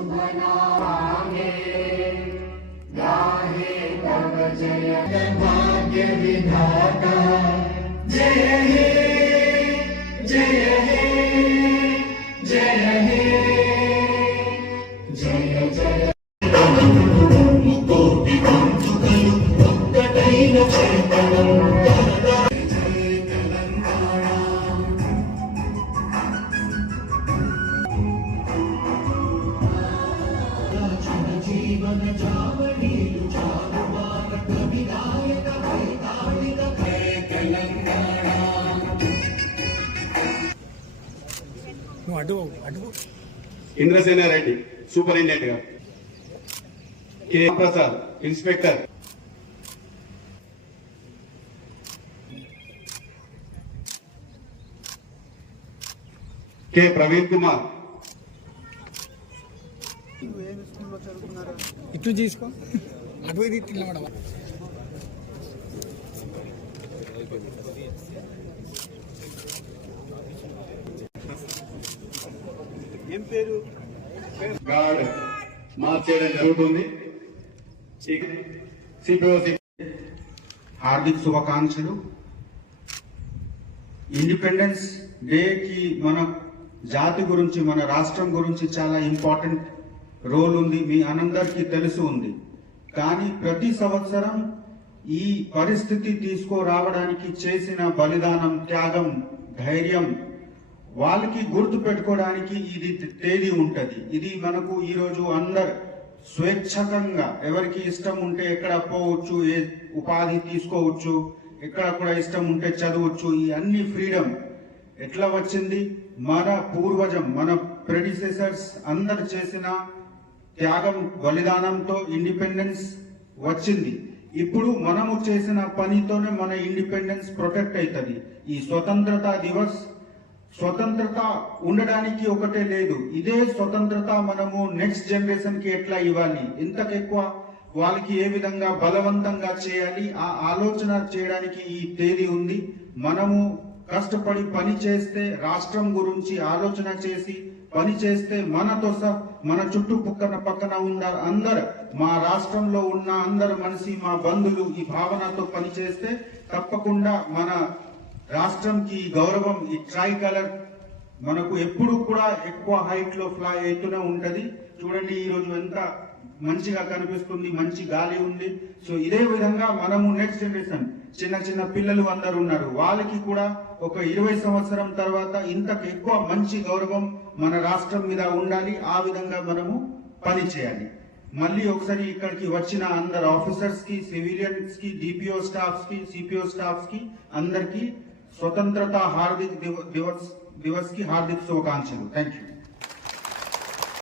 शुभनामागे गाहे तव जय भाग्य विधाता जय हे Indrasena Reddy సూపరింటెండెంట్గా. K. Prasad inspector. K. Praveen Kumar ఇటు తీసుకో. అటు ఇది నిలబడవా? గార్డ్ మార్చేయడం జరుగుతుంది. హార్దిక శుభాకాంక్షలు. ఇండిపెండెన్స్ డేకి మన జాతి గురించి మన రాష్ట్రం గురించి చాలా ఇంపార్టెంట్ రోల్ ఉంది మీ అనందరికీ తెలిసి ఉంది. కానీ ప్రతి సంవత్సరం ఈ పరిస్థితి తీసుకురావడానికి చేసిన బలిదానం త్యాగం ధైర్యం వాళ్ళకి గుర్తు పెట్టుకోవడానికి ఇది తేదీ ఉంటుంది. ఇది మనకు ఈరోజు అందరు స్వేచ్ఛకంగా ఎవరికి ఇష్టం ఉంటే ఎక్కడ పోవచ్చు ఏ ఉపాధి తీసుకోవచ్చు ఎక్కడ కూడా ఇష్టం ఉంటే చదవచ్చు ఈ అన్ని ఫ్రీడమ్ ఎట్లా వచ్చింది? మన పూర్వజం మన ప్రెడిసెసర్స్ అందరు చేసిన త్యాగం బలిదానంతో ఇండిపెండెన్స్ వచ్చింది. ఇప్పుడు మనము చేసిన పనితోనే మన ఇండిపెండెన్స్ ప్రొటెక్ట్ అవుతుంది ఈ స్వతంత్రత దివస్ స్వతంత్రత ఉండడానికి ఒకటే లేదు. ఇదే స్వతంత్రత మనము నెక్స్ట్ జనరేషన్కి ఎట్లా ఇవ్వాలి? ఇంతకు ఎక్కువ వాళ్ళకి ఏ విధంగా బలవంతంగా చేయాలి? ఆ ఆలోచన చేయడానికి ఈ తేదీ ఉంది. మనము కష్టపడి పని చేస్తే రాష్ట్రం గురించి ఆలోచన చేసి పని చేస్తే మనతో సహా మన చుట్టుపక్కన పక్కన ఉన్న అందరు మా రాష్ట్రంలో ఉన్న అందరు మనిషి మా బంధువులు ఈ భావనతో పని చేస్తే తప్పకుండా మన రాష్ట్రంకి గౌరవం ఈ ట్రై కలర్ మనకు ఎప్పుడు కూడా ఎక్కువ హైట్లో ఫ్లై అవుతూనే ఉంటది. చూడండి ఈ రోజు ఎంత మంచిగా కనిపిస్తుంది మంచి గాలి ఉంది. సో ఇదే విధంగా మనము నెక్స్ట్ జనరేషన్ చిన్న చిన్న పిల్లలు అందరు ఉన్నారు. వాళ్ళకి కూడా ఒక ఇరవై సంవత్సరం తర్వాత ఇంతకు ఎక్కువ మంచి గౌరవం మన రాష్ట్రం మీద ఉండాలి. ఆ విధంగా మనము పని చేయాలి. మళ్ళీ ఒకసారి ఇక్కడికి వచ్చిన అందరు ఆఫీసర్స్కి సివిలియన్స్కి డిపిఓ స్టాఫ్స్కి సిపిఓ స్టాఫ్స్కి అందరికి స్వతంత్రత హార్దిక్ దివస్ దివస్కి హార్దిక్ శుభాకాంక్షలు. Thank you